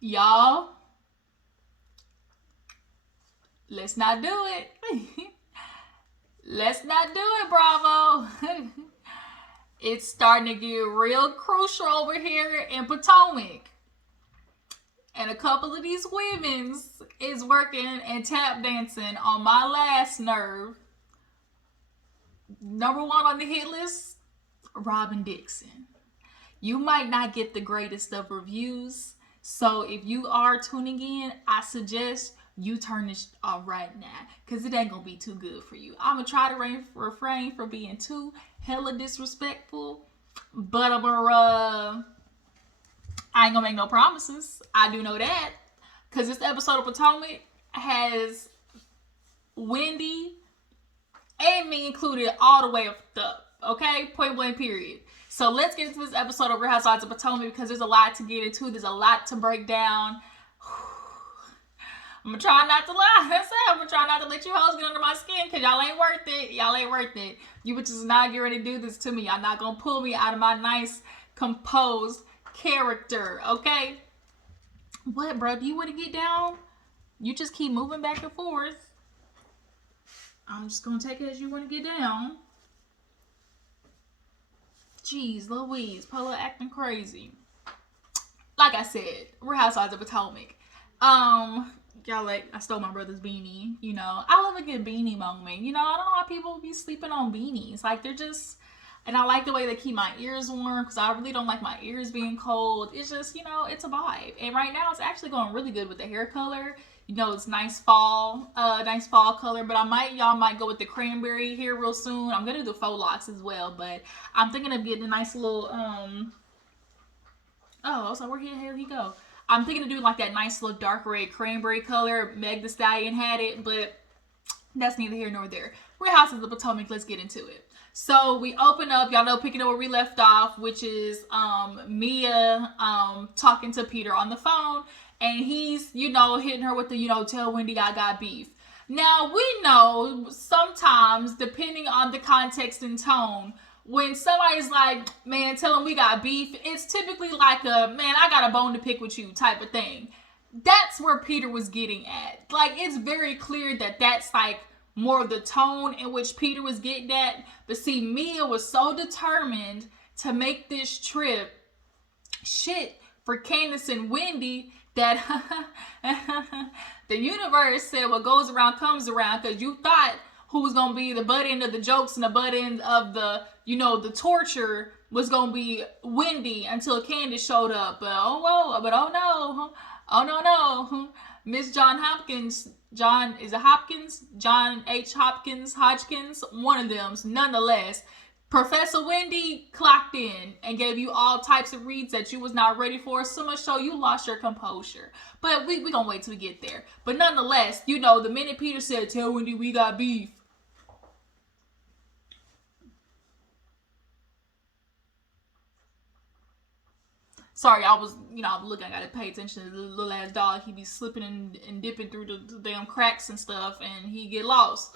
Y'all, let's not do it. Let's not do it, Bravo. It's starting to get real crucial over here in Potomac. And a couple of these women's is working and tap dancing on my last nerve. Number one on the hit list, Robyn Dixon. You might not get the greatest of reviews. So if you are tuning in, I suggest you turn this off right now, because it ain't going to be too good for you. I'm going to try to refrain from being too hella disrespectful, but I ain't going to make no promises. I do know that, because this episode of Potomac has Wendy and me included all the way up, okay? Point blank period. So let's get into this episode of Real Housewives of Potomac, because there's a lot to get into. There's a lot to break down. I'm gonna try not to lie. I'm gonna try not to let you hoes get under my skin, because y'all ain't worth it. Y'all ain't worth it. You bitches not get ready to do this to me. Y'all not gonna pull me out of my nice, composed character, okay? What, bro? Do you want to get down? You just keep moving back and forth. I'm just gonna take it as you want to get down. Jeez Louise, Polo acting crazy. Like I said, we're Housewives of Potomac. Y'all, like, I stole my brother's beanie. You know, I love a good beanie moment. You know, I don't know why people be sleeping on beanies. Like, they're just, and I like the way they keep my ears warm, because I really don't like my ears being cold. It's just, you know, it's a vibe. And right now, it's actually going really good with the hair color. You know, it's nice fall color, but y'all might go with the cranberry here real soon. I'm gonna do the faux locks as well, but I'm thinking of getting a nice little, oh, so where the hell he go? I'm thinking of doing like that nice little dark red cranberry color. Meg the Stallion had it, but that's neither here nor there. Real Housewives of the Potomac, let's get into it. So we open up, y'all know, picking up where we left off, which is Mia talking to Peter on the phone. And he's, you know, hitting her with the, you know, tell Wendy I got beef. Now, we know sometimes, depending on the context and tone, when somebody's like, man, tell them we got beef, it's typically like a, man, I got a bone to pick with you type of thing. That's where Peter was getting at. Like, it's very clear that that's like more of the tone in which Peter was getting at. But see, Mia was so determined to make this trip shit for Candace and Wendy that the universe said what goes around comes around, because you thought who was going to be the butt end of the jokes and the butt end of the, you know, the torture was going to be Wendy until Candace showed up. But oh no. Miss John Hopkins, John H. Hodgkins, one of them, nonetheless. Professor Wendy clocked in and gave you all types of reads that you was not ready for. So much so you lost your composure. But we gonna wait till we get there. But nonetheless, you know, the minute Peter said, tell Wendy we got beef. Sorry, I was looking, I gotta pay attention to the little ass dog. He be slipping and dipping through the damn cracks and stuff, and he get lost.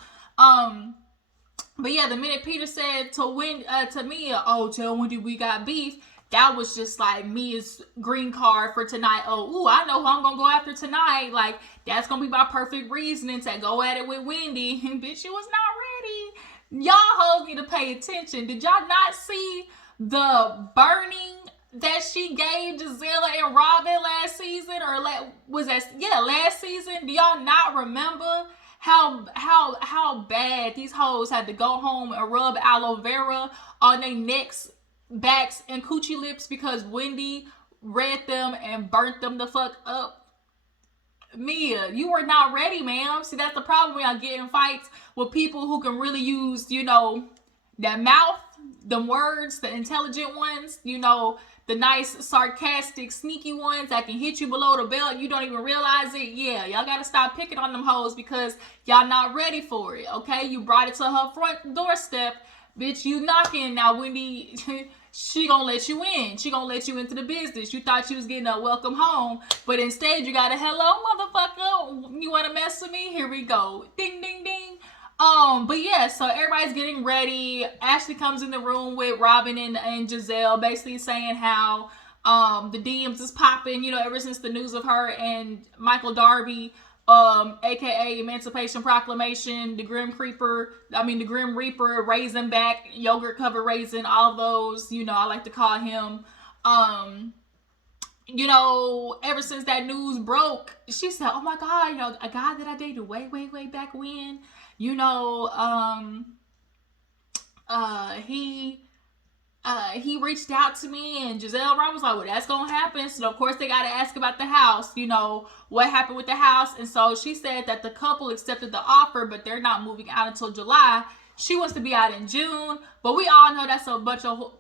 But yeah, the minute Peter said to Mia, oh, tell Wendy we got beef, that was just like Mia's green card for tonight. Oh, I know who I'm gonna go after tonight. Like, that's gonna be my perfect reasoning to go at it with Wendy. And bitch, you was not ready. Y'all hoes need to pay attention. Did y'all not see the burning that she gave Gisela and Robyn last season? Or last season? Do y'all not remember how bad these hoes had to go home and rub aloe vera on their necks, backs, and coochie lips because Wendy read them and burnt them the fuck up? Mia, you were not ready, ma'am. See, that's the problem when y'all get in fights with people who can really use, you know, that mouth, them words, the intelligent ones, you know, the nice, sarcastic, sneaky ones that can hit you below the belt. You don't even realize it. Yeah, y'all gotta stop picking on them hoes because y'all not ready for it, okay? You brought it to her front doorstep. Bitch, you knocking. Now, Wendy, she gonna let you in. She gonna let you into the business. You thought you was getting a welcome home, but instead you got a hello, motherfucker. You wanna mess with me? Here we go. Ding, ding, ding. But yeah, so everybody's getting ready. Ashley comes in the room with Robyn and Giselle, basically saying how The DMs is popping, ever since the news of her and Michael Darby, aka Emancipation Proclamation, the Grim Reaper, Raisin Back, Yogurt Covered Raisin, all of those, I like to call him. Ever since that news broke, she said, oh my God, a guy that I dated way, way, way back when, he reached out to me, and Giselle Robyn was like, well, that's gonna happen. So of course they gotta ask about the house, what happened with the house. And so she said that the couple accepted the offer, but they're not moving out until July. She wants to be out in June, but we all know that's a bunch of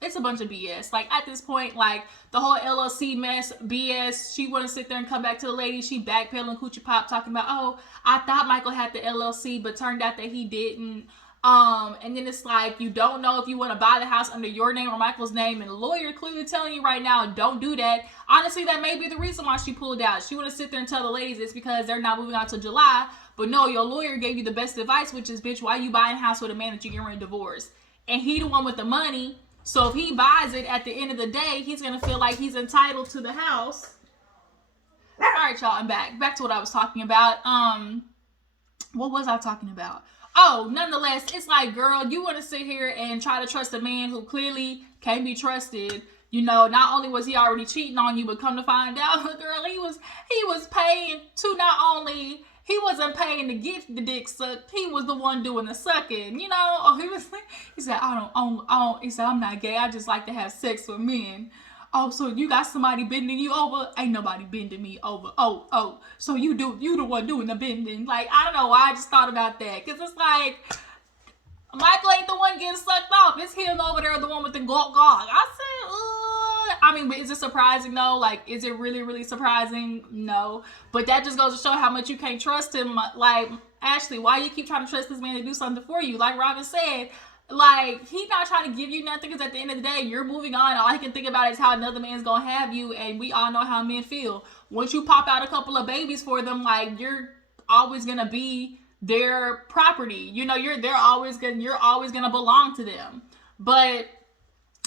BS. Like, at this point, like, the whole LLC mess, BS. She wouldn't sit there and come back to the lady. She backpedaling coochie pop, talking about, oh, I thought Michael had the LLC, but turned out that he didn't. And then it's like, you don't know if you want to buy the house under your name or Michael's name, and the lawyer clearly telling you right now, don't do that. Honestly, that may be the reason why she pulled out. She want to sit there and tell the ladies it's because they're not moving out till July, but no, your lawyer gave you the best advice, which is, bitch, why you buying a house with a man that you're getting ready to divorce? And he the one with the money, so if he buys it, at the end of the day, he's going to feel like he's entitled to the house. All right, y'all, I'm back to what I was talking about. What was I talking about? Oh, nonetheless, it's like, girl, you want to sit here and try to trust a man who clearly can't be trusted. Not only was he already cheating on you, but come to find out, girl, he was paying to not only, he wasn't paying to get the dick sucked, he was the one doing the sucking, he said, he said, I'm not gay, I just like to have sex with men. Oh, so you got somebody bending you over? Ain't nobody bending me over. Oh, so you the one doing the bending. Like, I don't know why I just thought about that. Because it's like, Michael ain't the one getting sucked off. It's him over there, the one with the gawk. I said, but is it surprising though? Like, is it really, really surprising? No. But that just goes to show how much you can't trust him. Like, Ashley, why you keep trying to trust this man to do something for you? Like Robyn said, like, he's not trying to give you nothing, because at the end of the day, you're moving on. All he can think about is how another man's gonna have you, and we all know how men feel. Once you pop out a couple of babies for them, like, you're always gonna be their property. You're always gonna belong to them. But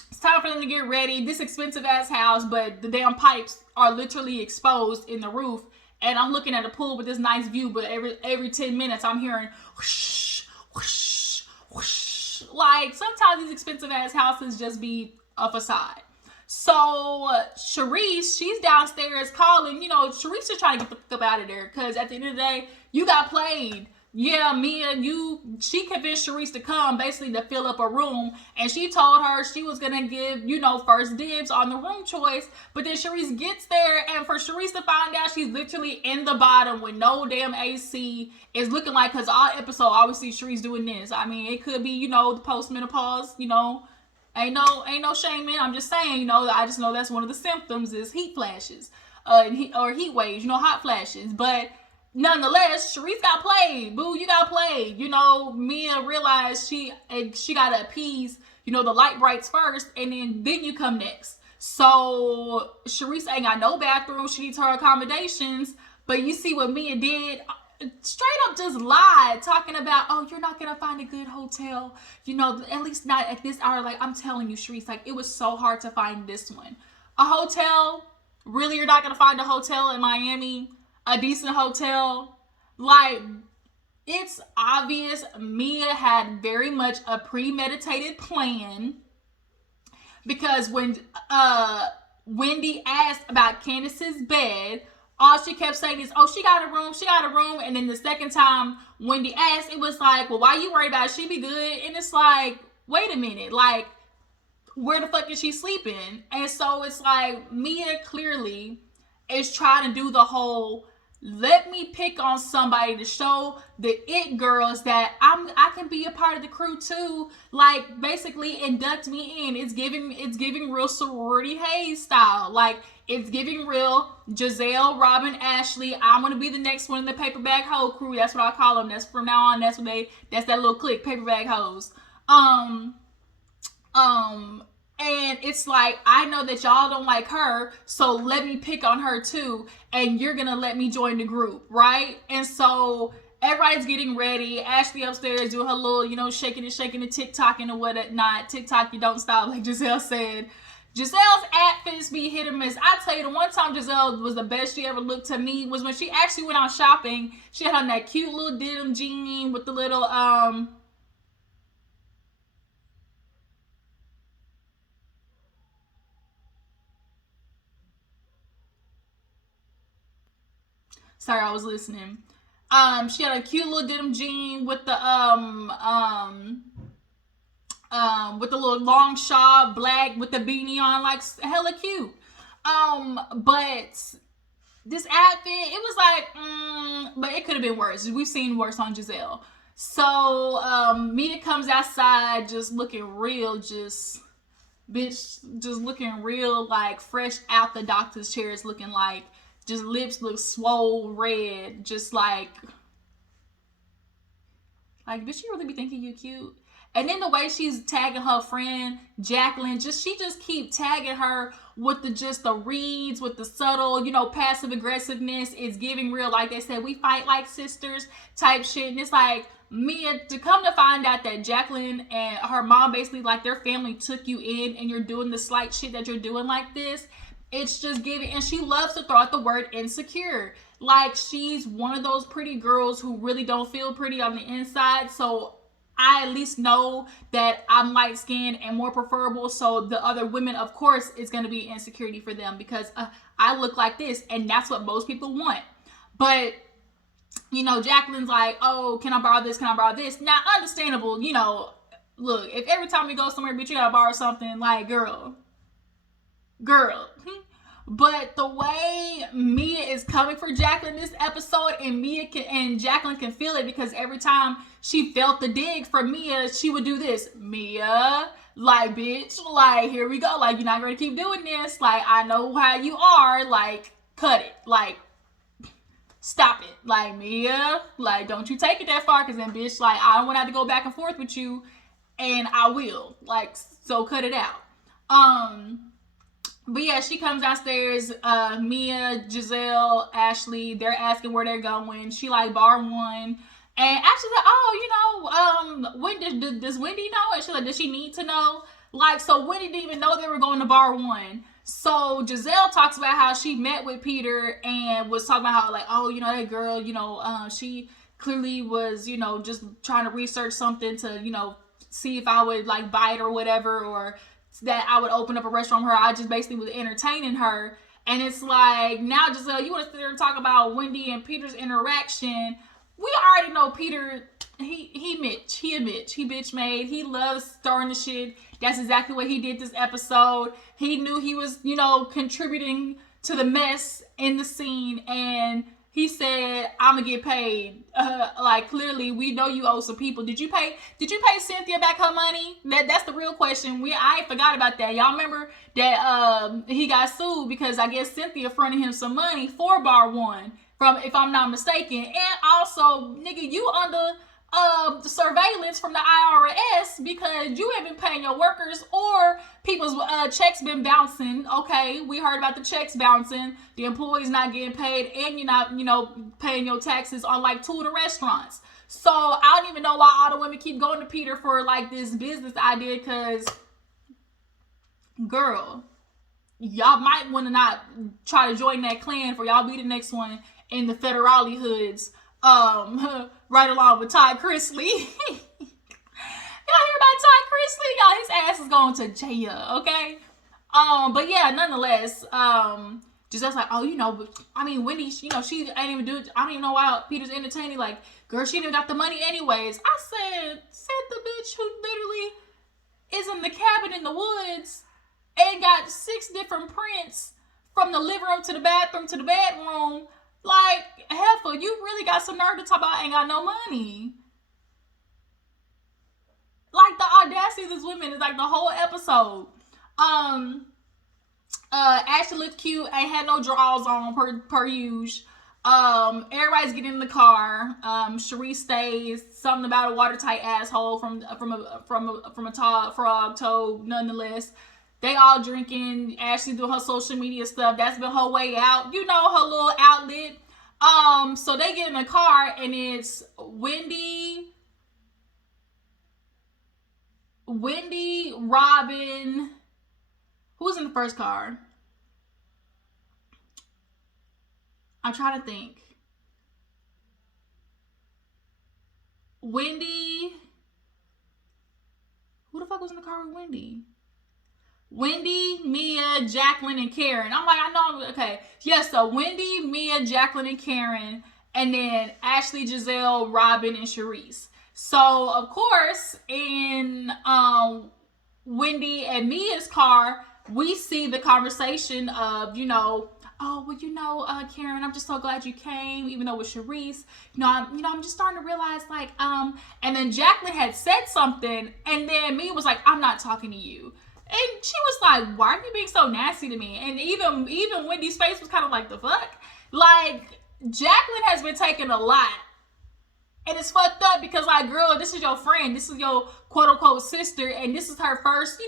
it's time for them to get ready. This expensive ass house, but the damn pipes are literally exposed in the roof. And I'm looking at a pool with this nice view, but every 10 minutes I'm hearing whoosh, whoosh, whoosh. Like, sometimes these expensive ass houses just be a facade. So Charrisse, she's downstairs calling. Charrisse is trying to get the fuck up out of there, because at the end of the day, you got played. Yeah, Mia, she convinced Charrisse to come, basically to fill up a room, and she told her she was gonna give, first dibs on the room choice. But then Charrisse gets there, and for Charrisse to find out she's literally in the bottom with no damn AC, is looking like, because all episode I always see Charrisse doing this. I mean, it could be, the post-menopause, ain't no shame in. I'm just saying, I just know that's one of the symptoms is heat flashes, or heat waves, hot flashes. But nonetheless, Charrisse got played. Boo, you got played. Mia realized she gotta appease, the light brights first, and then you come next. So Charrisse ain't got no bathroom. She needs her accommodations. But you see what Mia did? Straight up just lied, talking about, oh, you're not gonna find a good hotel, at least not at this hour. Like, I'm telling you, Charrisse, like, it was so hard to find this one. A hotel? Really, you're not gonna find a hotel in Miami? A decent hotel? Like, it's obvious Mia had very much a premeditated plan, because when Wendy asked about Candace's bed, all she kept saying is, oh, she got a room. And then the second time Wendy asked, it was like, well, why you worried about it? She be good. And it's like, wait a minute, like, where the fuck is she sleeping? And so it's like, Mia clearly is trying to do the whole, let me pick on somebody to show the it girls that I can be a part of the crew too. Like, basically induct me in. It's giving real sorority Hayes style. Like, it's giving real Giselle, Robyn, Ashley. I'm gonna be the next one in the paper bag hoe crew. That's what I call them. That's from now on. That's that little clique, paper bag hoes. And it's like, I know that y'all don't like her, so let me pick on her too, and you're gonna let me join the group, right? And so everybody's getting ready. Ashley upstairs doing her little, shaking and TikToking and whatnot. TikTok, you don't stop, like Giselle said. Giselle's outfits be hit or miss. I tell you, the one time Giselle was the best she ever looked to me was when she actually went out shopping. She had on that cute little denim jean with the little sorry, I was listening. She had a cute little denim jean with the with the little long shawl, black with the beanie on, like hella cute. But this outfit, it was like, but it could have been worse. We've seen worse on Giselle. So Mia comes outside just looking real, just looking real like fresh out the doctor's chairs, looking like just lips look swole red, just like bitch, you really be thinking you cute? And then the way she's tagging her friend Jacqueline, she just keep tagging her with the reads, with the subtle, passive aggressiveness. It's giving real, like they said, we fight like sisters type shit. And it's like, Mia, to come to find out that Jacqueline and her mom basically, like, their family took you in and you're doing the slight shit that you're doing like this, it's just giving. And she loves to throw out the word insecure. Like, she's one of those pretty girls who really don't feel pretty on the inside. So I at least know that I'm light skinned and more preferable. So the other women, of course, is going to be insecurity for them because I look like this. And that's what most people want. But, Jacqueline's like, oh, can I borrow this? Can I borrow this? Now, understandable, look, if every time we go somewhere, bitch, you got to borrow something, like, girl. But the way Mia is coming for Jacqueline this episode, and Jacqueline can feel it because every time she felt the dig from Mia, she would do this. Mia, like, bitch, like, here we go. Like, you're not going to keep doing this. Like, I know how you are. Like, cut it. Like, stop it. Like, Mia, like, don't you take it that far because then, bitch, like, I don't want to have to go back and forth with you, and I will. Like, so cut it out. But yeah, she comes downstairs. Mia, Giselle, Ashley, they're asking where they're going. She like bar one. And Ashley's like, oh, when does Wendy know? And she's like, does she need to know? Like, so Wendy didn't even know they were going to bar one. So Giselle talks about how she met with Peter and was talking about how, like, oh, that girl, she clearly was, just trying to research something to, see if I would like buy it or whatever, or that I would open up a restaurant for her. I just basically was entertaining her. And it's like, now Giselle, you want to sit there and talk about Wendy and Peter's interaction. We already know Peter, he a bitch. He bitch made. He loves starting the shit. That's exactly what he did this episode. He knew he was, contributing to the mess in the scene, and he said, I'm gonna get paid. Like, clearly we know you owe some people. Did you pay Cynthia back her money? That's the real question. I ain't forgot about that. Y'all remember that he got sued because I guess Cynthia fronted him some money for bar one, if I'm not mistaken. And also, nigga, you under the surveillance from the IRS because you ain't been paying your workers, or people's checks been bouncing. Okay, we heard about the checks bouncing, the employees not getting paid, and you're not, paying your taxes on like 2 of the restaurants. So I don't even know why all the women keep going to Peter for like this business idea, because, girl, y'all might want to not try to join that clan for y'all be the next one in the federale hoods. Right along with Todd Chrisley. Y'all hear about Todd Chrisley? Y'all, his ass is going to jail, okay? But yeah, nonetheless, Giselle's like, oh, Wendy, she ain't even do it. I don't even know why Peter's entertaining. Like, girl, she didn't got the money anyways. I said the bitch who literally is in the cabin in the woods and got 6 different prints from the living room to the bathroom to the bedroom. Like, heifer, you really got some nerve to talk about ain't got no money. Like, the audacity of this women is like the whole episode. Ashley looked cute, ain't had no drawers on per usual. Everybody's getting in the car. Charrisse stays. Something about a watertight asshole from a tall frog toad. Nonetheless, they all drinking. Ashley doing her social media stuff. That's been her way out. Her little outlet. So they get in the car and it's Wendy, Robyn, Who was in the first car? I'm trying to think. Wendy. Who the fuck was in the car with Wendy? Wendy, Mia, Jacqueline, and Karen. I'm like, I know. Okay. Yes, so Wendy, Mia, Jacqueline, and Karen. And then Ashley, Giselle, Robyn, and Charrisse. So, of course, in Wendy and Mia's car, we see the conversation of, oh, well, Karen, I'm just so glad you came, even though with Charrisse, I'm just starting to realize, and then Jacqueline had said something, and then Mia was like, I'm not talking to you. And she was like, why are you being so nasty to me? And even Wendy's face was kind of like, the fuck? Like, Jacqueline has been taking a lot. And it's fucked up because, like, girl, this is your friend. This is your quote-unquote sister. And this is her first,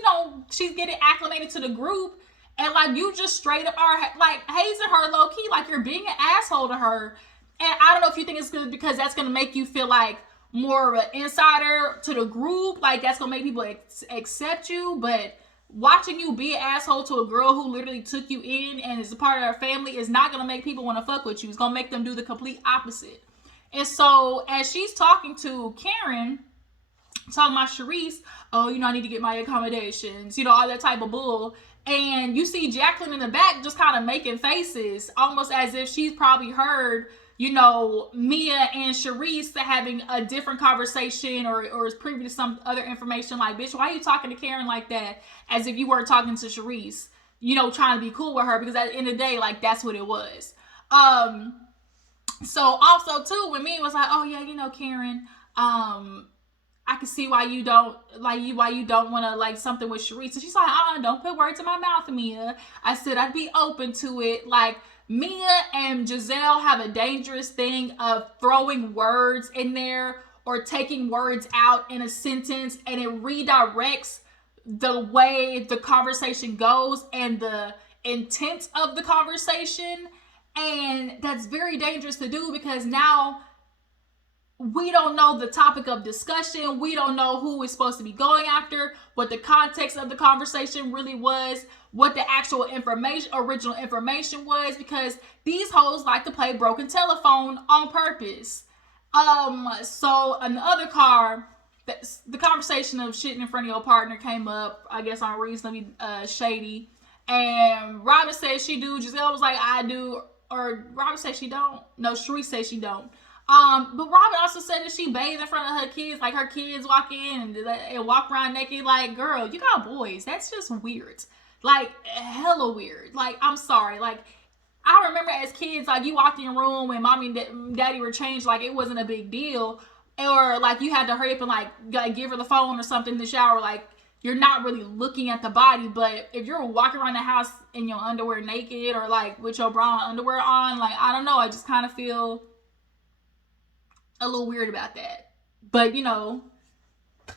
she's getting acclimated to the group. And, like, you just straight up are, like, hazing her low-key. Like, you're being an asshole to her. And I don't know if you think it's good because that's going to make you feel like more of an insider to the group. Like, that's going to make people accept you. But watching you be an asshole to a girl who literally took you in and is a part of her family is not going to make people want to fuck with you. It's going to make them do the complete opposite. And so, as she's talking to Karen, talking about Charrisse, oh, I need to get my accommodations, all that type of bull. And you see Jacqueline in the back just kind of making faces, almost as if she's probably heard, Mia and Charrisse having a different conversation or is privy to some other information. Like, bitch, why are you talking to Karen like that? As if you weren't talking to Charrisse, trying to be cool with her, because at the end of the day, like, that's what it was. So also too, when Mia was like, oh yeah, Karen, I can see why you don't want to like something with Charrisse. So she's like, don't put words in my mouth, Mia. I said I'd be open to it. Like, Mia and Giselle have a dangerous thing of throwing words in there or taking words out in a sentence, and it redirects the way the conversation goes and the intent of the conversation. And that's very dangerous to do because now we don't know the topic of discussion. We don't know who is supposed to be going after, what the context of the conversation really was, what the actual original information was, because these hoes like to play broken telephone on purpose. So in the other car, the conversation of shitting in front of your partner came up, I guess, on reasonably shady. And Robyn said she do. Giselle was like, I do. Or Robyn said she don't. No, Charrisse said she don't. But Robyn also said that she bathed in front of her kids. Like, her kids walk in and walk around naked. Like, girl, you got boys. That's just weird. Like, hella weird. Like, I'm sorry. Like, I remember as kids, like, you walked in your room and mommy and daddy were changed. Like, it wasn't a big deal. Or, like, you had to hurry up and, like give her the phone or something in the shower. Like, you're not really looking at the body. But if you're walking around the house in your underwear naked or, like, with your bra and underwear on, like, I don't know. I just kind of feel a little weird about that. But,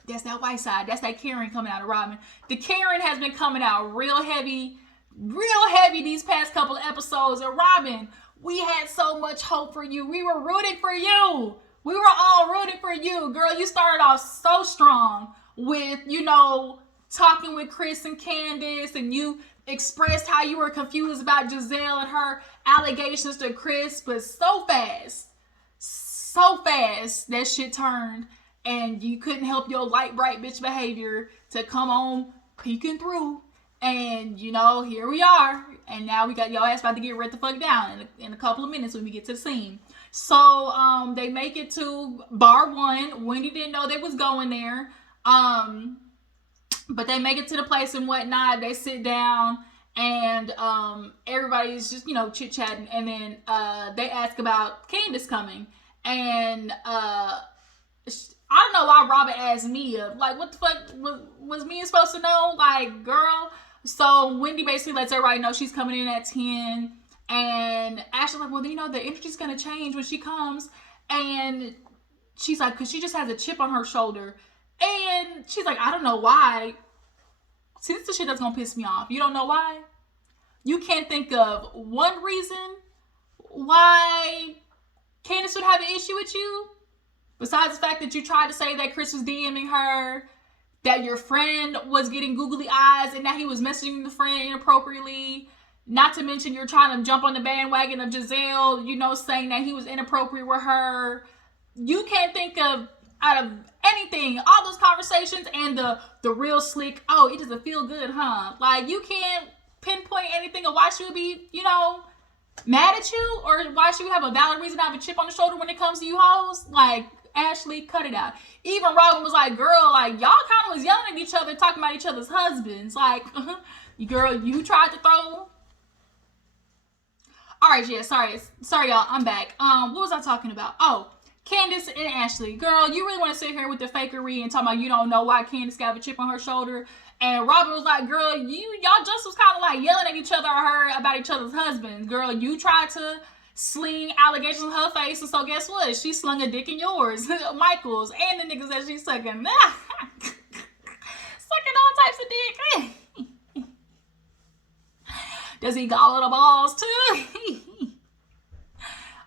that's that white side. That's that Karen coming out of Robyn. The Karen has been coming out real heavy these past couple of episodes. And Robyn, we had so much hope for you. We were rooting for you. We were all rooting for you. Girl, you started off so strong with, talking with Chris and Candace, and you expressed how you were confused about Giselle and her allegations to Chris, but so fast that shit turned, and you couldn't help your light, bright bitch behavior to come on peeking through. And, here we are. And now we got your ass about to get rid the fuck down in a couple of minutes when we get to the scene. So, they make it to bar 1. Wendy didn't know they was going there. But they make it to the place and whatnot. They sit down and everybody's just, chit-chatting. And then they ask about Candace coming. And I don't know why Robyn asked Mia. Like, what the fuck was Mia supposed to know? Like, girl. So Wendy basically lets everybody know she's coming in at 10. And Ashley's like, well, the energy's going to change when she comes. And she's like, because she just has a chip on her shoulder. And she's like, I don't know why. See, this is the shit that's going to piss me off. You don't know why? You can't think of one reason why Candace would have an issue with you? Besides the fact that you tried to say that Chris was DMing her, that your friend was getting googly eyes and that he was messaging the friend inappropriately. Not to mention you're trying to jump on the bandwagon of Giselle, you know, saying that he was inappropriate with her. You can't think of, out of anything, all those conversations and the real slick, oh, it doesn't feel good, huh? Like, you can't pinpoint anything of why she would be, you know, mad at you, or why she would have a valid reason to have a chip on the shoulder when it comes to you hoes. Like, Ashley, cut it out. Even Robyn was like, girl, like, y'all kind of was yelling at each other, talking about each other's husbands. Like, girl, you tried to throw. All right, yeah, sorry, y'all, I'm back. What was I talking about? Oh, Candace and Ashley. Girl, you really want to sit here with the fakery and talk about you don't know why Candace got a chip on her shoulder? And Robyn was like, girl, y'all just was kind of like yelling at each other or her about each other's husbands. Girl, you tried to sling allegations in her face, and so guess what? She slung a dick in yours, Michael's, and the niggas that she's sucking. Sucking all types of dick. Does he gobble the balls too?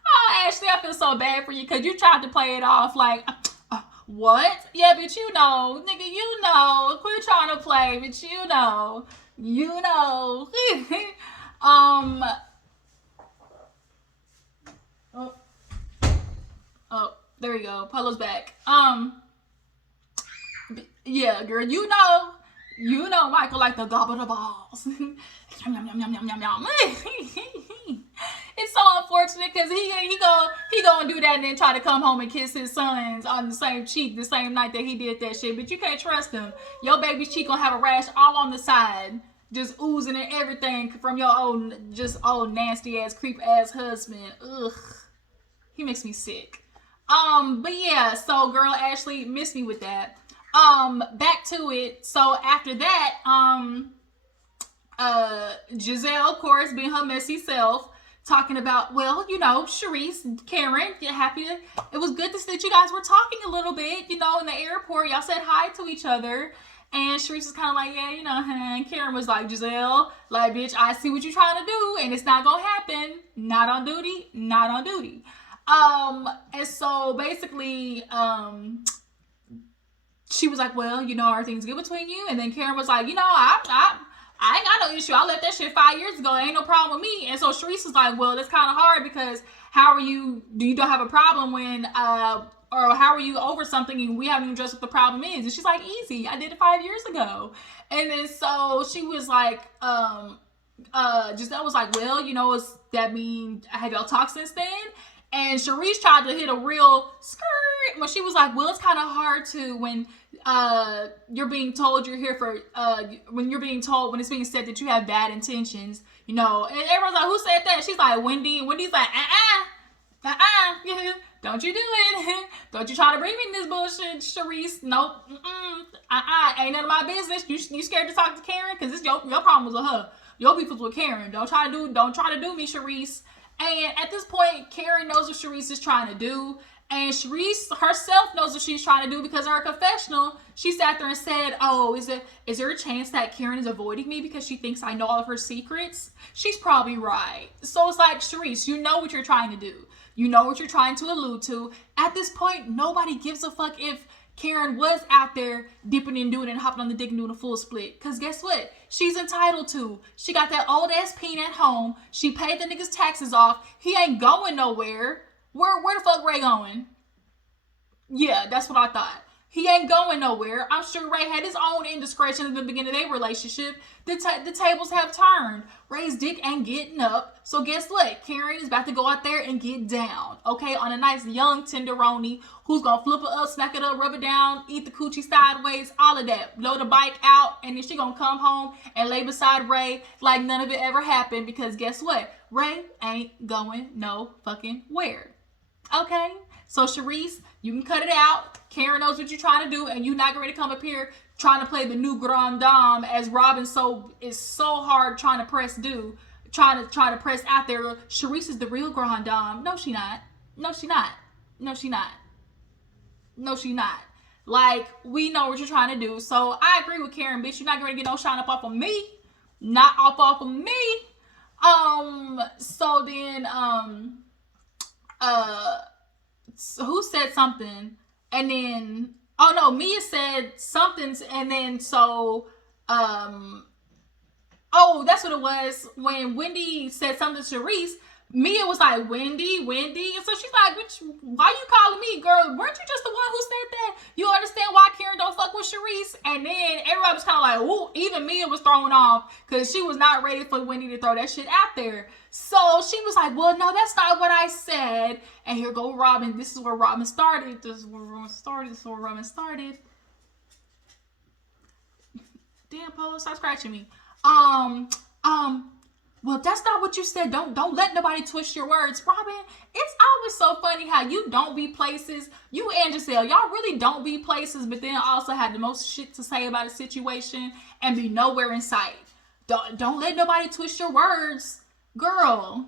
Oh, Ashley, I feel so bad for you because you tried to play it off like, what? Yeah, but you know, nigga, you know. Quit trying to play, but you know. You know. Oh, there we go. Polo's back. Yeah, girl, you know Michael like the gobble the balls. Yum, yum, yum, yum, yum, yum. It's so unfortunate because he gonna do that and then try to come home and kiss his sons on the same cheek the same night that he did that shit. But you can't trust him. Your baby's cheek gonna have a rash all on the side, just oozing and everything from your old nasty ass creep ass husband. Ugh, he makes me sick. But yeah, so girl, Ashley missed me with that. Back to it. So after that, Giselle, of course, being her messy self, talking about, well, you know, Charrisse, Karen, it was good to see that you guys were talking a little bit, you know, in the airport. Y'all said hi to each other. And Charrisse was kind of like, yeah, you know, and Karen was like, Giselle, like, bitch, I see what you're trying to do, and it's not gonna happen. Not on duty, not on duty. And so basically, she was like, well, you know, everything's good between you. And then Karen was like, you know, I ain't got no issue. I left that shit 5 years ago. Ain't no problem with me. And so Charrisse was like, well, that's kind of hard because you don't have a problem when, or how are you over something and we haven't even addressed what the problem is? And she's like, easy. I did it 5 years ago. And then so she was like, Giselle was like, well, you know, does that mean, have y'all talked since then? And Charrisse tried to hit a real skirt, but she was like, well, it's kind of hard to when you're being told you're here for, when it's being said that you have bad intentions, you know. And everyone's like, who said that? She's like, Wendy. And Wendy's like, don't you do it. Don't you try to bring me in this bullshit, Charrisse. Nope. Ain't none of my business. You scared to talk to Karen? Because your problem was with her. Your beef was with Karen. Don't try to do me, Charrisse. And at this point, Karen knows what Charrisse is trying to do. And Charrisse herself knows what she's trying to do because in her confessional, she sat there and said, oh, is there a chance that Karen is avoiding me because she thinks I know all of her secrets? She's probably right. So it's like, Charrisse, you know what you're trying to do. You know what you're trying to allude to. At this point, nobody gives a fuck if Karen was out there dipping and doing and hopping on the dick and doing a full split. Because guess what? She's entitled to. She got that old ass peen at home. She paid the nigga's taxes off. He ain't going nowhere. Where the fuck Ray going? Yeah, that's what I thought. He ain't going nowhere. I'm sure Ray had his own indiscretion at the beginning of their relationship. The tables have turned. Ray's dick ain't getting up. So guess what? Karen is about to go out there and get down. Okay? On a nice young tenderoni who's going to flip it up, smack it up, rub it down, eat the coochie sideways, all of that. Blow the bike out, and then she going to come home and lay beside Ray like none of it ever happened because guess what? Ray ain't going no fucking where. Okay? So Charrisse, you can cut it out. Karen knows what you're trying to do, and you're not going to come up here trying to play the new grande dame as Robyn is so hard trying to press out there. Charrisse is the real grande dame. No, she not. No, she not. No, she not. No, she not. Like, we know what you're trying to do. So I agree with Karen, bitch. You're not going to get no shine up off of me. Not off of me. So then, so who said something? And then Oh no, Mia said something, and then so oh, that's what it was. When Wendy said something to Charrisse, Mia was like, Wendy. And so she's like, bitch, why you calling me, girl? Weren't you just the one who said that? You understand why Karen don't fuck with Charrisse? And then everybody was kind of like, ooh, even Mia was thrown off because she was not ready for Wendy to throw that shit out there. So she was like, well, no, that's not what I said. And here go Robyn. This is where Robyn started. Damn, Polo, stop scratching me. Well, that's not what you said. Don't let nobody twist your words. Robyn, it's always so funny how you don't be places. You and Giselle, y'all really don't be places, but then also have the most shit to say about a situation and be nowhere in sight. Don't let nobody twist your words. Girl,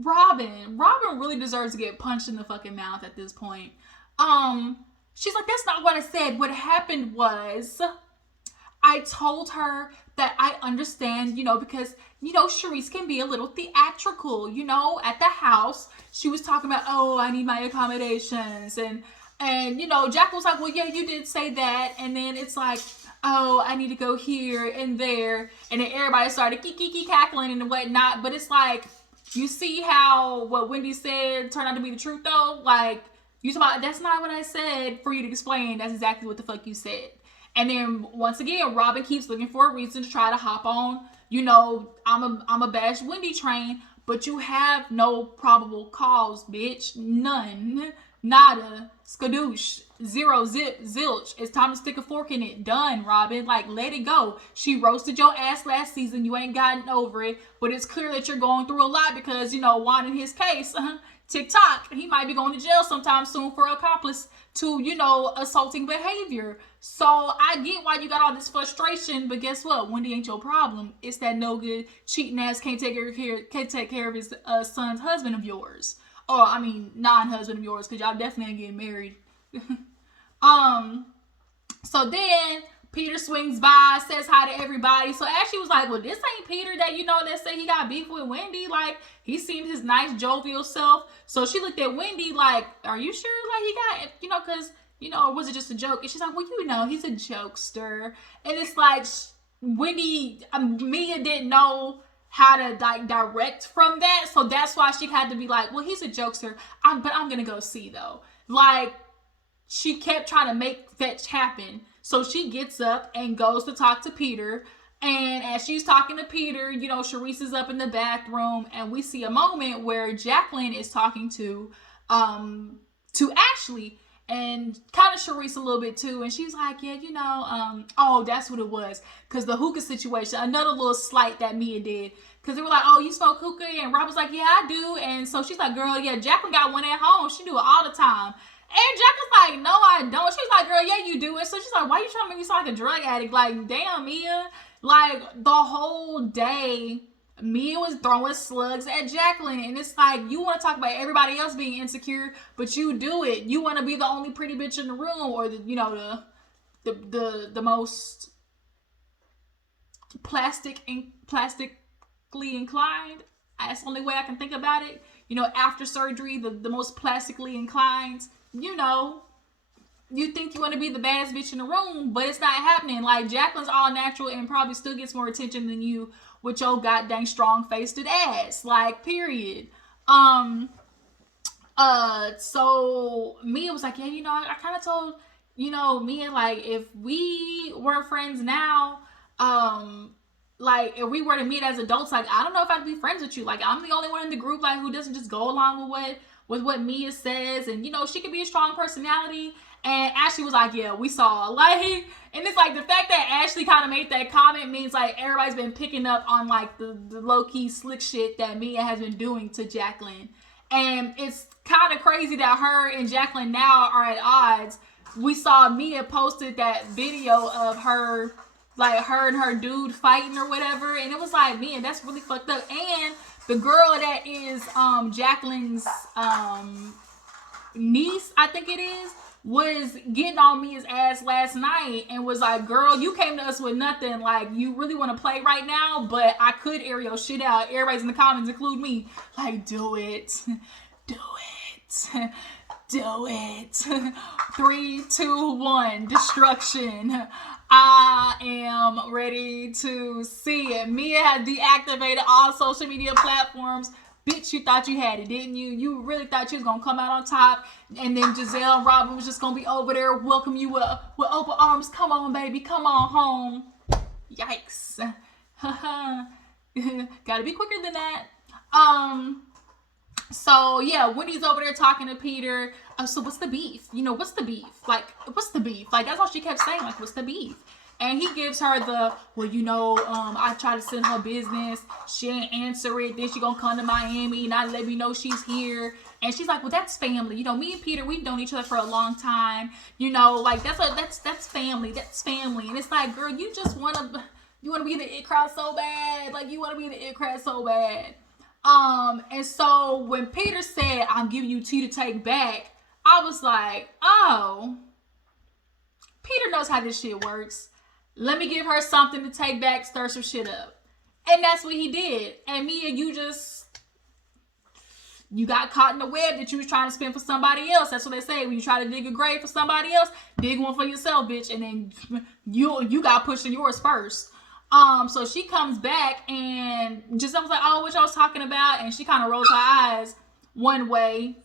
Robyn really deserves to get punched in the fucking mouth at this point. She's like, that's not what I said. What happened was I told her that I understand, because, Charrisse can be a little theatrical, at the house. She was talking about, oh, I need my accommodations. And Jack was like, well, yeah, you did say that. And then it's like, oh, I need to go here and there. And then everybody started cackling and whatnot. But it's like, you see how what Wendy said turned out to be the truth, though? Like, you talking about, that's not what I said for you to explain. That's exactly what the fuck you said. And then once again, Robyn keeps looking for a reason to try to hop on, I'm a bash Wendy train, but you have no probable cause, bitch. None. Nada. Skadoosh. Zero. Zip. Zilch. It's time to stick a fork in it. Done, Robyn. Like, let it go. She roasted your ass last season. You ain't gotten over it. But it's clear that you're going through a lot because, Juan in his case, TikTok, he might be going to jail sometime soon for accomplice to, assaulting behavior. So I get why you got all this frustration, but guess what? Wendy ain't your problem. It's that no good cheating ass can't take care of his son's husband of yours. Or non-husband of yours, because y'all definitely ain't getting married. So then Peter swings by, says hi to everybody. So Ashley was like, well, this ain't Peter that, that said he got beef with Wendy. Like, he seemed his nice, jovial self. So she looked at Wendy like, are you sure? Like, he got, because, or was it just a joke? And she's like, well, he's a jokester. And it's like, Wendy, Mia didn't know how to, direct from that. So that's why she had to be like, well, he's a jokester. But I'm going to go see, though. Like, she kept trying to make fetch happen. So she gets up and goes to talk to Peter. And as she's talking to Peter, Charrisse is up in the bathroom. And we see a moment where Jacqueline is talking to Ashley. And kind of Charrisse a little bit too. And she's like, yeah, oh, that's what it was. Because the hookah situation, another little slight that Mia did. Because they were like, oh, you smoke hookah? And Rob was like, yeah, I do. And so she's like, girl, yeah, Jacqueline got one at home. She do it all the time. And Jack was like, no, I don't. She's like, girl, yeah, you do it. So she's like, why you trying to make me sound like a drug addict? Like, damn, Mia. Like, the whole day, Mia was throwing slugs at Jacqueline. And it's like, you want to talk about everybody else being insecure, but you do it. You want to be the only pretty bitch in the room, or the most plastically inclined. That's the only way I can think about it. After surgery, the most plastically inclined. You think you want to be the baddest bitch in the room, but it's not happening. Like, Jacqueline's all natural and probably still gets more attention than you with your goddamn strong-faced ass. Like, period. So Mia was like, yeah, I kind of told, Mia, like, if we weren't friends now, like, if we were to meet as adults, like, I don't know if I'd be friends with you. Like, I'm the only one in the group, like, who doesn't just go along with what Mia says. And, she could be a strong personality. And Ashley was like, yeah, we saw. Like, and it's like the fact that Ashley kind of made that comment means, like, everybody's been picking up on, like, the low-key slick shit that Mia has been doing to Jacqueline. And it's kind of crazy that her and Jacqueline now are at odds. We saw Mia posted that video of her, like, her and her dude fighting or whatever. And it was like, man, that's really fucked up. And the girl that is Jacqueline's niece, I think it is, was getting on Mia's ass last night and was like, girl, you came to us with nothing. Like, you really want to play right now, but I could air your shit out. Everybody's in the comments, include me. Like, do it. Do it. Do it. 3, 2, 1. Destruction. I am ready to see it. Mia had deactivated all social media platforms. Bitch, you thought you had it, didn't you? You really thought you was going to come out on top. And then Giselle and Robyn was just going to be over there welcome you with open arms. Come on, baby. Come on home. Yikes. Gotta be quicker than that. So yeah, Wendy's over there talking to Peter. So what's the beef? You know, what's the beef? Like, what's the beef? Like, that's all she kept saying. Like, what's the beef? And he gives her the, well, you know, I try to send her business. She ain't answer it. Then she gonna come to Miami, not let me know she's here. And she's like, well, that's family. You know, me and Peter, we've known each other for a long time. You know, like, that's family. That's family. And it's like, girl, you want to be the it crowd so bad. Like, you want to be the it crowd so bad. And so when Peter said, I'm giving you tea to take back, I was like, oh, Peter knows how this shit works. Let me give her something to take back, stir some shit up. And that's what he did. And Mia, you got caught in the web that you was trying to spin for somebody else. That's what they say. When you try to dig a grave for somebody else, dig one for yourself, bitch. And then you got pushed in yours first. So she comes back and Giselle was like, oh, what y'all was talking about? And she kind of rolls her eyes one way.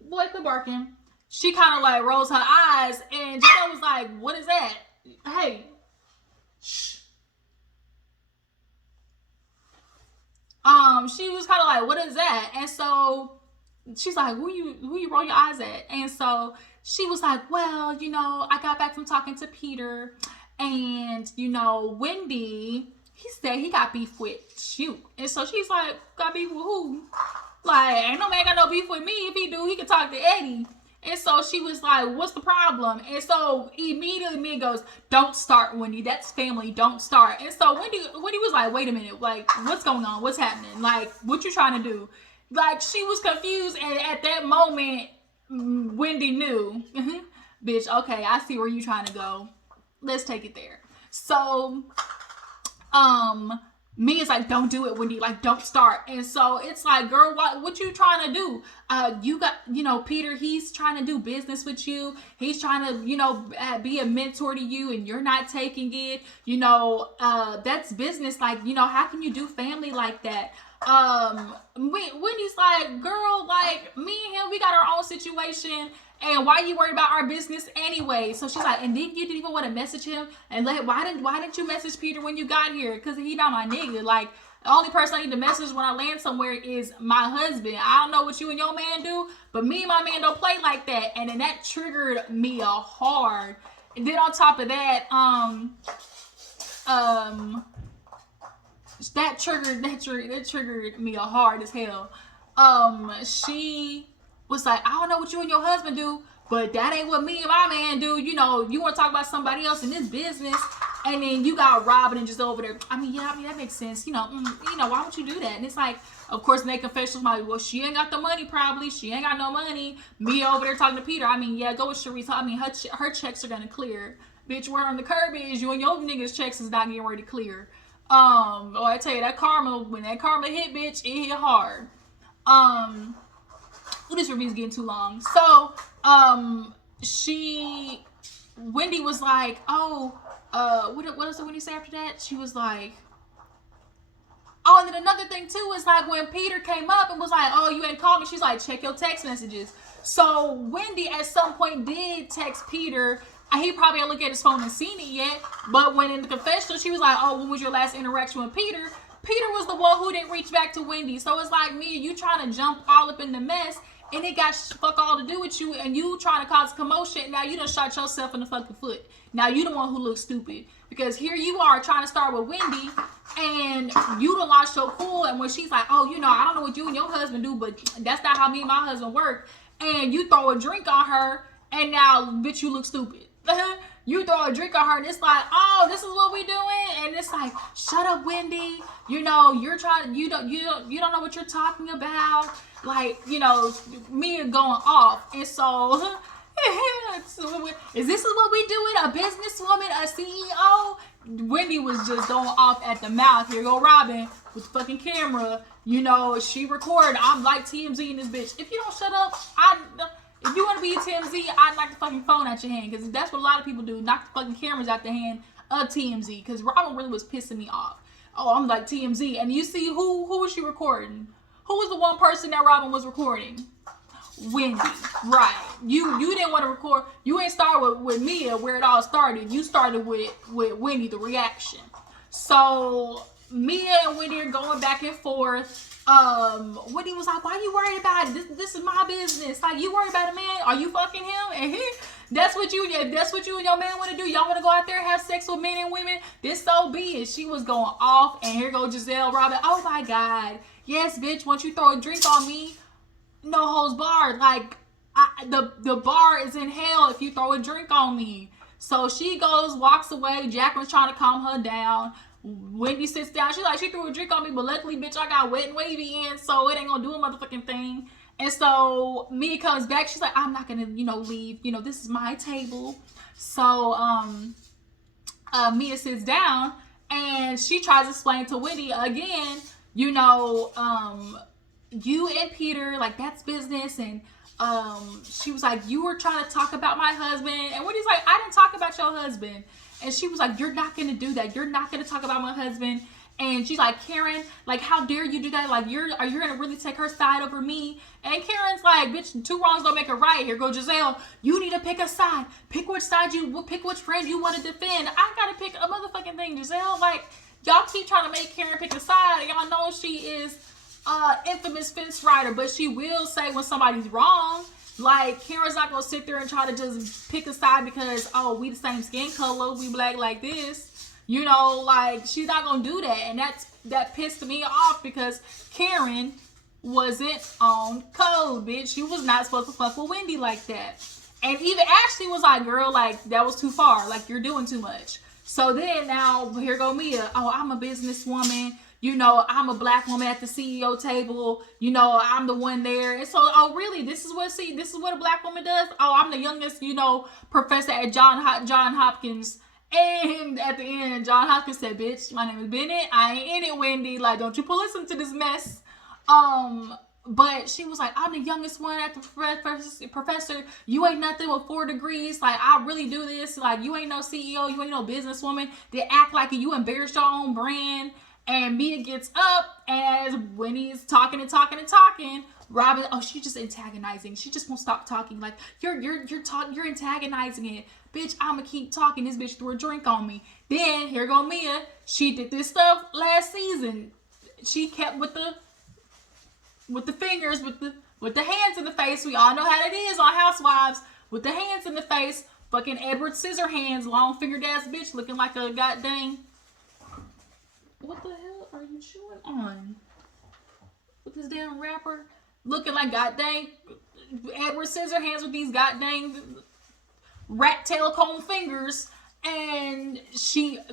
Boy, quit barking. She kind of like rolls her eyes and Giselle was like, what is that? Hey. Shh. She was kind of like, what is that? And so she's like, who you roll your eyes at? And so she was like, well, you know, I got back from talking to Peter. And, you know, Wendy, he said he got beef with you. And so she's like, got beef with who? Like, ain't no man got no beef with me. If he do, he can talk to Eddie. And so she was like, what's the problem? And so immediately Mia goes, don't start, Wendy. That's family. Don't start. And so Wendy was like, wait a minute. Like, what's going on? What's happening? Like, what you trying to do? Like, she was confused. And at that moment, Wendy knew. Bitch, okay, I see where you trying to go. Let's take it there. So, Mia's like, don't do it, Wendy. Like, don't start. And so it's like, girl, what you trying to do? You got, you know, Peter, he's trying to do business with you. He's trying to, you know, be a mentor to you and you're not taking it. You know, that's business. Like, you know, how can you do family like that? Wendy's like, girl, like, me and him, we got our own situation. And why you worried about our business anyway? So she's like, and then you didn't even want to message him and why didn't you message Peter when you got here? Because he not my nigga. Like, the only person I need to message when I land somewhere is my husband. I don't know what you and your man do, but me and my man don't play like that. And then that triggered me hard. And then on top of that, that triggered me hard as hell. She was like, I don't know what you and your husband do, but that ain't what me and my man do. You know, you want to talk about somebody else in this business, and then you got Robyn and just over there. I mean, that makes sense. You know, why would you do that? And it's like, of course, they confessions like, well, she ain't got the money probably. She ain't got no money. Me over there talking to Peter. I mean, yeah, go with Charrisse. I mean, her checks are gonna clear. Bitch, word on the curb is you and your niggas' checks is not getting ready to clear. Oh, I tell you, when that karma hit, bitch, it hit hard. This review's getting too long. So, Wendy was like, oh, what else did Wendy say after that? She was like, oh, and then another thing too is like when Peter came up and was like, oh, you ain't called me. She's like, check your text messages. So Wendy at some point did text Peter. He probably hadn't looked at his phone and seen it yet. But when in the confessional, she was like, oh, when was your last interaction with Peter? Peter was the one who didn't reach back to Wendy. So it's like, Mia, you trying to jump all up in the mess. And it got fuck all to do with you, and you trying to cause commotion. Now you done shot yourself in the fucking foot. Now you the one who looks stupid. Because here you are trying to start with Wendy, and you done lost your cool. And when she's like, oh, you know, I don't know what you and your husband do, but that's not how me and my husband work. And you throw a drink on her, and now, bitch, you look stupid. You throw a drink on her, and it's like, oh, this is what we doing. And it's like, shut up, Wendy. You know, you don't know what you're talking about. Like, you know, me going off. And so, is this what we doing? A businesswoman, a CEO? Wendy was just going off at the mouth. Here go Robyn with the fucking camera. You know, she recorded. I'm like TMZ in this bitch. If you don't shut up, if you want to be a TMZ, I'd knock the fucking phone out your hand. Because that's what a lot of people do. Knock the fucking cameras out the hand of TMZ. Because Robyn really was pissing me off. Oh, I'm like TMZ. And you see who was she recording? Who was the one person that Robyn was recording? Wendy. Right. You didn't want to record. You ain't started with Mia where it all started. You started with Wendy, the reaction. So Mia and Wendy are going back and forth. Wendy was like, why you worried about it? This is my business. Like, you worried about a man? Are you fucking him? And that's what you and your man want to do. Y'all want to go out there and have sex with men and women? This so be it. She was going off, and here go Giselle Robyn. Oh my God. Yes, bitch, once you throw a drink on me, no holds barred. Like, the bar is in hell if you throw a drink on me. So she goes, walks away. Jacqueline's trying to calm her down. Wendy sits down. She's like, she threw a drink on me, but luckily, bitch, I got wet and wavy in, so it ain't gonna do a motherfucking thing. And so Mia comes back. She's like, I'm not gonna, leave. This is my table. So Mia sits down, and she tries to explain to Wendy again, you and Peter, like, that's business. And she was like, you were trying to talk about my husband. And Wendy's like, I didn't talk about your husband. And she was like, you're not going to do that. You're not going to talk about my husband. And she's like, Karen, like, how dare you do that? Like, are you going to really take her side over me? And Karen's like, bitch, two wrongs don't make a right. Here go Giselle. You need to pick a side. Pick which friend you want to defend. I got to pick a motherfucking thing, Giselle. Like, y'all keep trying to make Karen pick a side. Y'all know she is infamous fence rider, but she will say when somebody's wrong. Like, Karen's not gonna sit there and try to just pick a side because, oh, we the same skin color, we black like this. Like, she's not gonna do that. And that pissed me off because Karen wasn't on code, bitch. She was not supposed to fuck with Wendy like that. And even Ashley was like, girl, like, that was too far. Like, you're doing too much. So then now, here go Mia. Oh, I'm a businesswoman. I'm a black woman at the CEO table. I'm the one there. And so, oh, really? This is what a black woman does? Oh, I'm the youngest, professor at John Hopkins. And at the end, John Hopkins said, bitch, my name is Bennett. I ain't in it, Wendy. Like, don't you pull us into this mess. But she was like, I'm the youngest one at the professor. You ain't nothing with 4 degrees. Like, I really do this. Like, you ain't no CEO. You ain't no businesswoman. They act like you embarrassed your own brand. And Mia gets up as Wendy's talking. Robyn, oh, she's just antagonizing. She just won't stop talking. Like, you're antagonizing it. Bitch, I'ma keep talking. This bitch threw a drink on me. Then here go Mia. She did this stuff last season. She kept with the fingers, with the hands in the face. We all know how that is on Housewives. With the hands in the face. Fucking Edward Scissorhands, long fingered ass bitch looking like a goddamn. What the hell are you chewing on? With this damn rapper? Looking like goddamn Edward Scissorhands with these goddamn rat tail comb fingers. And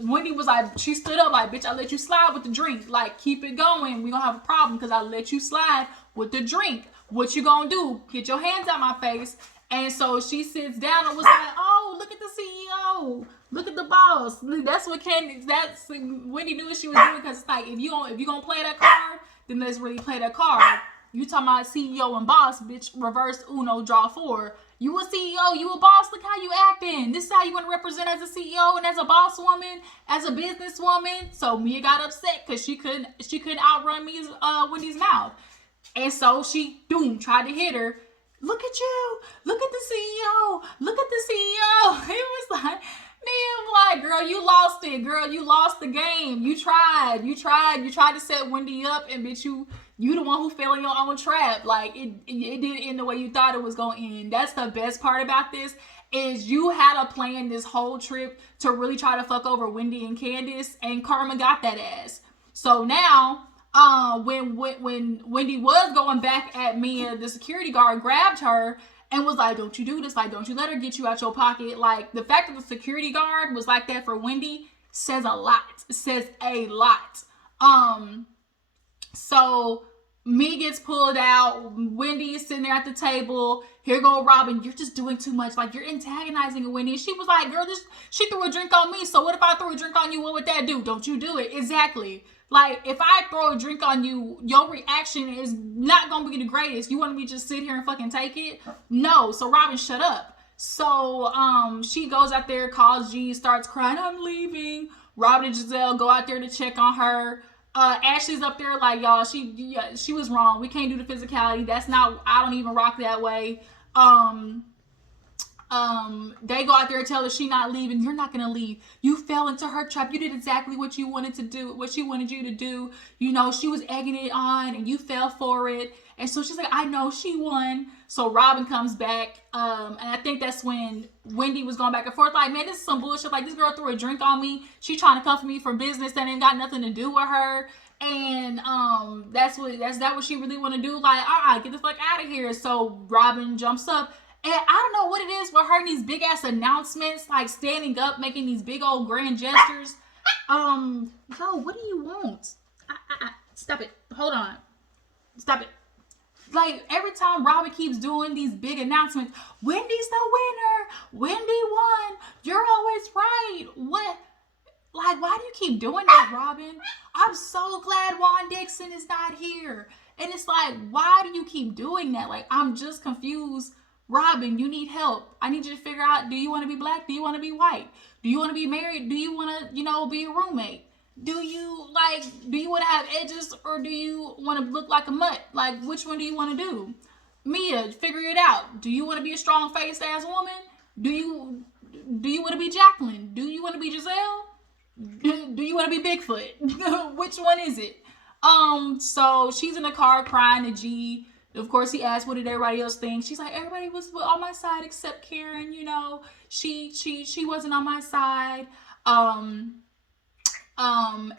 Wendy was like, she stood up like, bitch, I let you slide with the drink. Like, keep it going. We gonna have a problem because I let you slide with the drink. What you gonna do? Get your hands out my face. And so she sits down and was like, oh, look at the CEO. Look at the boss. That's Wendy knew what she was doing because it's like, if you gonna play that card, then let's really play that card. You talking about CEO and boss, bitch, reverse Uno, draw 4. You a CEO, you a boss, look how you acting. This is how you want to represent as a CEO and as a boss woman, as a business woman. So Mia got upset because she couldn't outrun Wendy's mouth. And so she, tried to hit her. Look at you. Look at the CEO. Look at the CEO. It was like, man, girl, you lost it. Girl, you lost the game. You tried to set Wendy up, and bitch, you the one who fell in your own trap. Like, it didn't end the way you thought it was going to end. That's the best part about this, is you had a plan this whole trip to really try to fuck over Wendy and Candace, and Karma got that ass. So now, when Wendy was going back at Mia, the security guard grabbed her and was like, don't you do this. Like, don't you let her get you out your pocket. Like, the fact that the security guard was like that for Wendy says a lot. It says a lot. So Me gets pulled out. Wendy is sitting there at the table. Here go Robyn. You're just doing too much. Like, you're antagonizing Wendy. And she was like, girl, she threw a drink on me. So what if I threw a drink on you? What would that do? Don't you do it. Exactly. Like, if I throw a drink on you, your reaction is not going to be the greatest. You want me to just sit here and fucking take it? No. So Robyn, shut up. So she goes out there, calls G, starts crying, I'm leaving. Robyn and Giselle go out there to check on her. Ashley's up there like, y'all, she was wrong. We can't do the physicality. That's not, I don't even rock that way. They go out there and tell her she not leaving. You're not gonna leave. You fell into her trap. You did exactly what you wanted to do, what she wanted you to do. You know, she was egging it on and you fell for it. And so she's like, I know, she won. So Robyn comes back. And I think that's when Wendy was going back and forth. Like, man, this is some bullshit. Like, this girl threw a drink on me. She trying to come for me for business that ain't got nothing to do with her. And that's what she really want to do. Like, get the fuck out of here. So Robyn jumps up. And I don't know what it is with her and these big ass announcements, like standing up, making these big old grand gestures. Yo, what do you want? Stop it. Hold on. Stop it. Like, every time Robyn keeps doing these big announcements, Wendy's the winner. Wendy won. You're always right. What? Like, why do you keep doing that, Robyn? I'm so glad Juan Dixon is not here. And it's like, why do you keep doing that? Like, I'm just confused. Robyn, you need help. I need you to figure out, do you want to be black? Do you want to be white? Do you want to be married? Do you want to, be a roommate? Do you want to have edges, or do you want to look like a mutt? Like, which one do you want to do? Mia, figure it out. Do you want to be a strong-faced ass woman? Do you want to be Jacqueline? Do you want to be Giselle? Do you want to be Bigfoot? Which one is it? So she's in the car crying to G. Of course, he asked, what did everybody else think? She's like, everybody was on my side except Karen, she wasn't on my side.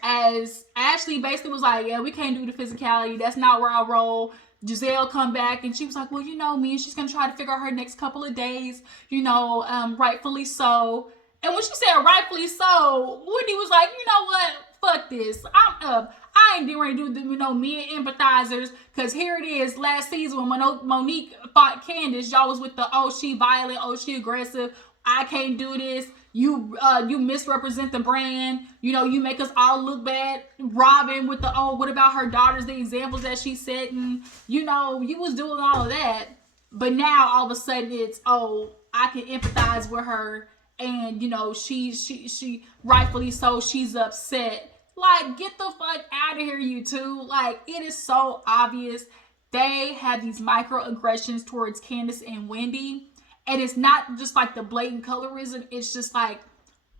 As Ashley basically was like, yeah, we can't do the physicality. That's not where I roll. Giselle come back and she was like, well, me, and she's going to try to figure out her next couple of days, rightfully so. And when she said rightfully so, Wendy was like, you know what? Fuck this. I'm up. I ain't getting ready to do the, me and empathizers, because here it is, last season when Monique fought Candace, y'all was with the, oh, she violent, oh, she aggressive, I can't do this, you misrepresent the brand, you make us all look bad. Robyn with the, oh, what about her daughters, the examples that she set, and, you was doing all of that, but now all of a sudden it's, oh, I can empathize with her, and, she rightfully so, she's upset. Like, get the fuck out of here, you two. Like, it is so obvious. They have these microaggressions towards Candace and Wendy. And it's not just like the blatant colorism. It's just like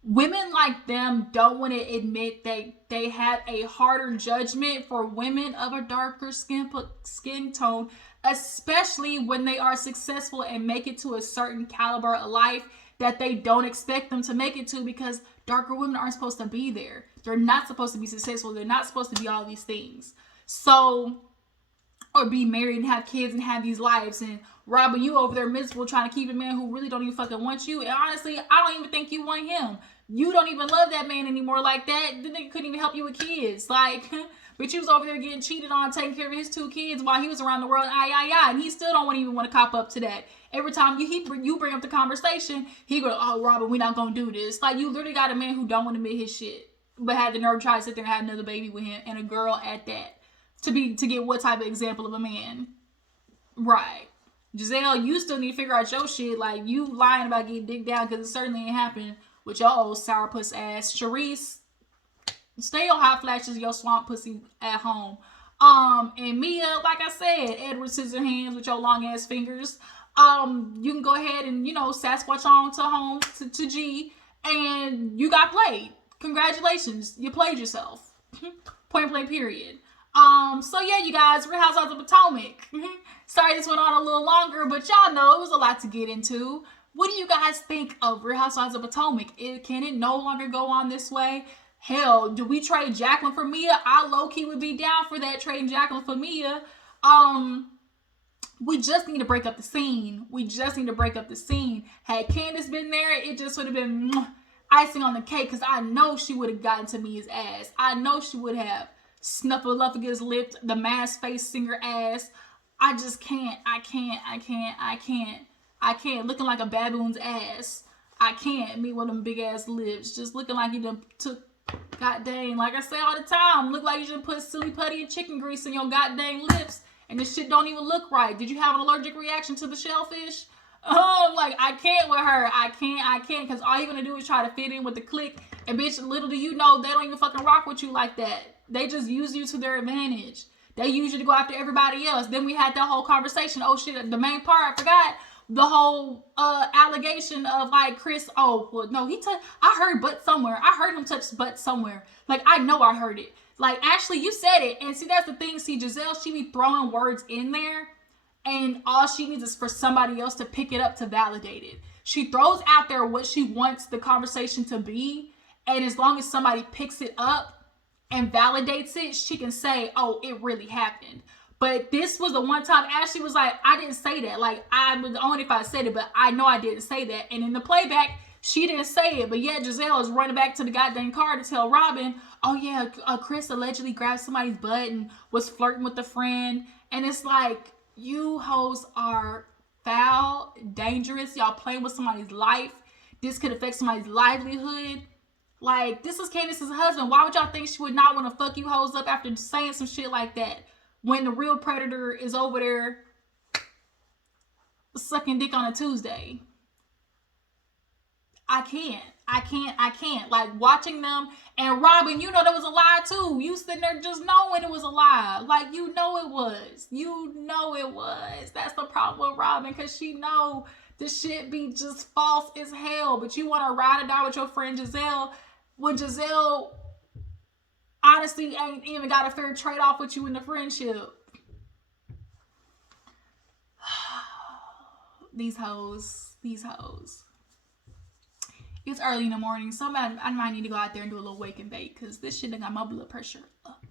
women like them don't want to admit that they have a harder judgment for women of a darker skin tone, especially when they are successful and make it to a certain caliber of life that they don't expect them to make it to, because darker women aren't supposed to be there. They're not supposed to be successful. They're not supposed to be all these things. So, or be married and have kids and have these lives. And Robyn, you over there miserable trying to keep a man who really don't even fucking want you. And honestly, I don't even think you want him. You don't even love that man anymore like that. The nigga couldn't even help you with kids. Like, but you was over there getting cheated on, taking care of his 2 kids while he was around the world. And he still don't even want to cop up to that. Every time you bring up the conversation, he go, oh, Robyn, we're not going to do this. Like, you literally got a man who don't want to admit his shit, but had the nerve to try to sit there and have another baby with him, and a girl at that, to get what type of example of a man. Right. Giselle, you still need to figure out your shit. Like, you lying about getting dicked down, because it certainly ain't happened with your old sourpuss ass. Charrisse, stay on hot flashes your swamp pussy at home. And Mia, like I said, Edward Scissorhands with your long ass fingers. You can go ahead and, Sasquatch on to home to G, and you got played. Congratulations, you played yourself. Point blank, period. So yeah, you guys, Real Housewives of Potomac. Sorry this went on a little longer, but y'all know it was a lot to get into. What do you guys think of Real Housewives of Potomac? Can it no longer go on this way? Hell, do we trade Jacqueline for Mia? I low-key would be down for that, trading Jacqueline for Mia. We just need to break up the scene. Had Candace been there, it just would have been icing on the cake, because I know she would have gotten to Mia's ass. I know she would have. snuffleupagus lipped, the mask face singer ass. I just can't. I can't. Looking like a baboon's ass. I can't. Me with them big ass lips. Just looking like you done took, god dang, like I say all the time, look like you should put silly putty and chicken grease in your goddamn lips. And this shit don't even look right. Did you have an allergic reaction to the shellfish? Like, I can't with her. I can't. Because all you're going to do is try to fit in with the clique. And bitch, little do you know, they don't even fucking rock with you like that. They just use you to their advantage. They use you to go after everybody else. Then we had that whole conversation. Oh shit, the main part, I forgot. The whole allegation of like Chris. Oh, well, no, I heard butt somewhere. I heard him touch butt somewhere. Like, I know I heard it. Like, actually, you said it. And see, that's the thing. See, Giselle, she be throwing words in there. And all she needs is for somebody else to pick it up to validate it. She throws out there what she wants the conversation to be. And as long as somebody picks it up and validates it, she can say, oh, it really happened. But this was the one time Ashley was like, I didn't say that. Like, I was only if I said it, but I know I didn't say that. And in the playback, she didn't say it. But yet Giselle is running back to the goddamn car to tell Robyn, oh yeah, Chris allegedly grabbed somebody's butt and was flirting with a friend. And it's like, you hoes are foul, dangerous. Y'all playing with somebody's life. This could affect somebody's livelihood. Like, this is Candace's husband. Why would y'all think she would not want to fuck you hoes up after saying some shit like that? When the real predator is over there sucking dick on a Tuesday. I can't. Like, watching them. And Robyn, you know that was a lie too. You sitting there just knowing it was a lie. Like, you know it was. You know it was. That's the problem with Robyn, because she know the shit be just false as hell. But you want to ride or die with your friend Giselle when Giselle honestly ain't even got a fair trade-off with you in the friendship. These hoes. It's early in the morning, so I might need to go out there and do a little wake and bake, because this shit done got my blood pressure up.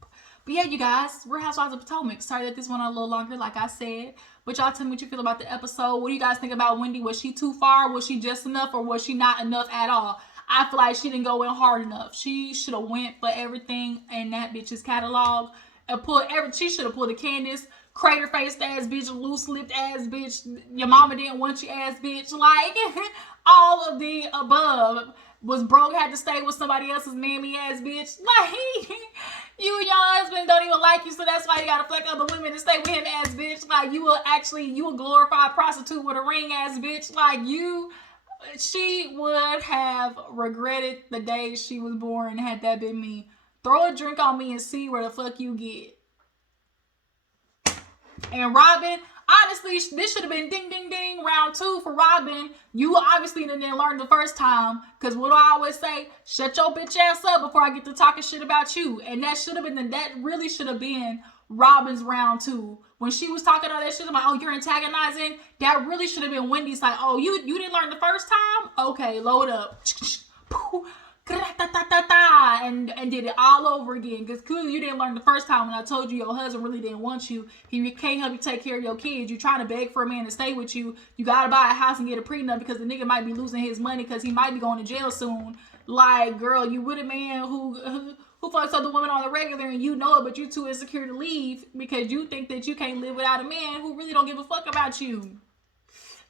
But yeah, you guys, we're Housewives of Potomac. Sorry that this went on a little longer, like I said. But y'all tell me what you feel about the episode. What do you guys think about Wendy? Was she too far? Was she just enough? Or was she not enough at all? I feel like she didn't go in hard enough. She should have went for everything in that bitch's catalog. And she should have pulled a Candace, crater-faced ass bitch, loose-lipped ass bitch, your mama didn't want you ass bitch. Like, all of the above. Was broke, had to stay with somebody else's mammy ass bitch. Like, you and your husband don't even like you, so that's why you gotta flex other women to stay with him ass bitch. Like, you a glorified prostitute with a ring ass bitch. Like, she would have regretted the day she was born had that been me. Throw a drink on me and see where the fuck you get. And Robyn, honestly, this should have been ding, ding, ding, round 2 for Robyn. You obviously didn't learn the first time. Because what do I always say? Shut your bitch ass up before I get to talking shit about you. And that really should have been Robyn's round 2. When she was talking all that shit, I'm like, oh, you're antagonizing? That really should have been Wendy's like, oh, you didn't learn the first time? Okay, load up. And did it all over again, because clearly you didn't learn the first time when I told you your husband really didn't want you. He can't help you take care of your kids. You trying to beg for a man to stay with you. You gotta buy a house and get a prenup because the nigga might be losing his money because he might be going to jail soon. Like, girl, you with a man who fucks other women on the regular and you know it, but you're too insecure to leave because you think that you can't live without a man who really don't give a fuck about you.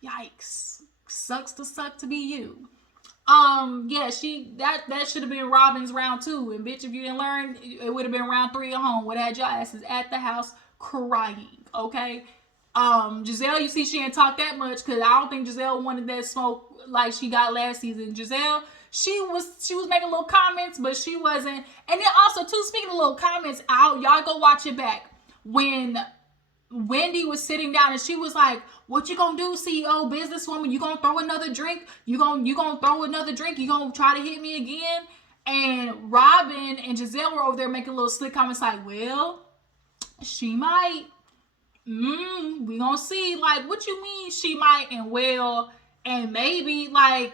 Yikes. Sucks to suck to be you. Yeah, that should have been Robyn's round 2. And bitch, if you didn't learn, it would have been round 3 at home. Would have had your asses at the house crying, okay? Giselle, you see, she didn't talk that much because I don't think Giselle wanted that smoke like she got last season. Giselle, she was making little comments, but she wasn't. And then also, too, speaking of little comments out, y'all go watch it back. When Wendy was sitting down and she was like, what you gonna do, CEO, businesswoman? You gonna throw another drink? You gonna throw another drink? You gonna try to hit me again? And Robyn and Giselle were over there making little slick comments like, well, she might. We gonna see. Like, what you mean she might and well and maybe? Like,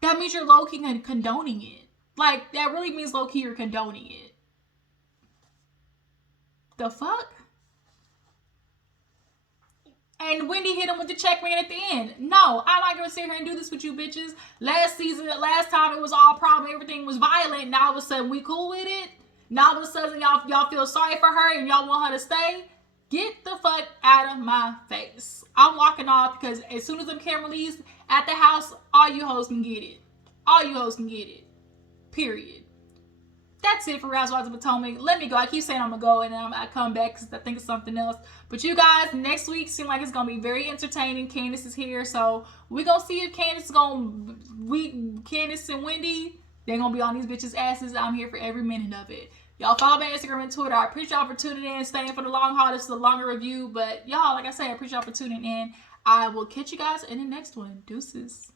that means you're low-key condoning it. Like, that really means low-key you're condoning it. The fuck? And Wendy hit him with the checkmate at the end. No, I'm not going to sit here and do this with you bitches. Last time it was all problem. Everything was violent. Now all of a sudden we cool with it. Now all of a sudden y'all feel sorry for her and y'all want her to stay. Get the fuck out of my face. I'm walking off because as soon as them camera leaves at the house, all you hoes can get it. All you hoes can get it. Period. That's it for Housewives of Potomac. Let me go. I keep saying I'm going to go and then I come back because I think it's something else. But you guys, next week seems like it's going to be very entertaining. Candace is here. So we're going to see if Candace and Wendy, they're going to be on these bitches' asses. I'm here for every minute of it. Y'all follow me on Instagram and Twitter. I appreciate y'all for tuning in and staying for the long haul. This is a longer review. But y'all, like I said, I appreciate y'all for tuning in. I will catch you guys in the next one. Deuces.